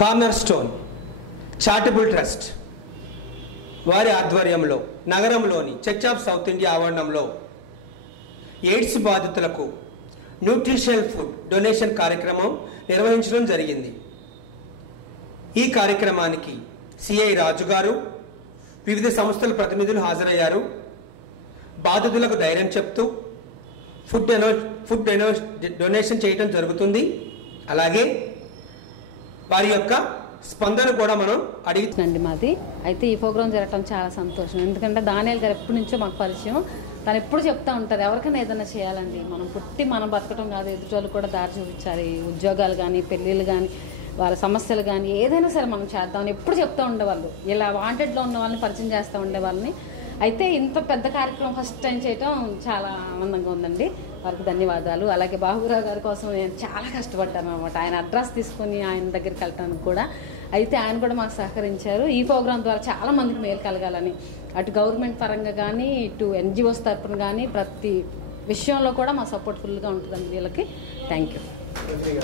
Corner stone charitable trust వారి ఆధ్వర్యంలో నగరంలోని చర్చ్ ఆఫ్ సౌత్ ఇండియా ఆవరణంలో ఎయిడ్స్ బాధితులకు న్యూట్రిషనల్ ఫుడ్ డొనేషన్ కార్యక్రమం నిర్వహించడం జరిగింది. ఈ కార్యక్రమానికి సిఐ రాజు గారు, వివిధ సంస్థల ప్రతినిధులు హాజరయ్యారు. బాధితులకు ధైర్యం చెప్తూ ఫుడ్ డొనేషన్ చేయడం జరుగుతుంది. అలాగే వారి యొక్క స్పందన కూడా మనం అడిగినండి. మాది అయితే ఈ ప్రోగ్రాం జరగటం చాలా సంతోషం. ఎందుకంటే దానియాల్ గారు ఎప్పటి నుంచో మాకు పరిచయం. తను ఎప్పుడు చెప్తా ఉంటారు, ఎవరికైనా ఏదైనా చేయాలండి, మనం పుట్టి మనం బతకటం కాదు, ఎదుటి కూడా దారి చూపించాలి. ఉద్యోగాలు కానీ, పెళ్ళిళ్ళు కానీ, వాళ్ళ సమస్యలు కానీ ఏదైనా సరే మనం చేద్దామని ఎప్పుడు చెప్తూ ఉండేవాళ్ళు. ఇలా వాంటెడ్లో ఉన్న వాళ్ళని పరిచయం చేస్తూ ఉండేవాళ్ళని. అయితే ఇంత పెద్ద కార్యక్రమం ఫస్ట్ టైం చేయటం చాలా ఆనందంగా ఉందండి. వారికి ధన్యవాదాలు. అలాగే బాబురావు గారి కోసం నేను చాలా కష్టపడ్డాను అనమాట. ఆయన అడ్రస్ తీసుకుని ఆయన దగ్గరికి వెళ్ళటానికి కూడా. అయితే ఆయన కూడా మాకు సహకరించారు. ఈ ప్రోగ్రాం ద్వారా చాలా మందికి మేలు కలగాలని, అటు గవర్నమెంట్ పరంగా కానీ, ఇటు ఎన్జిఓస్ తరఫున కానీ, ప్రతి విషయంలో కూడా మా సపోర్ట్ ఫుల్గా ఉంటుందండి వీళ్ళకి. Thank you.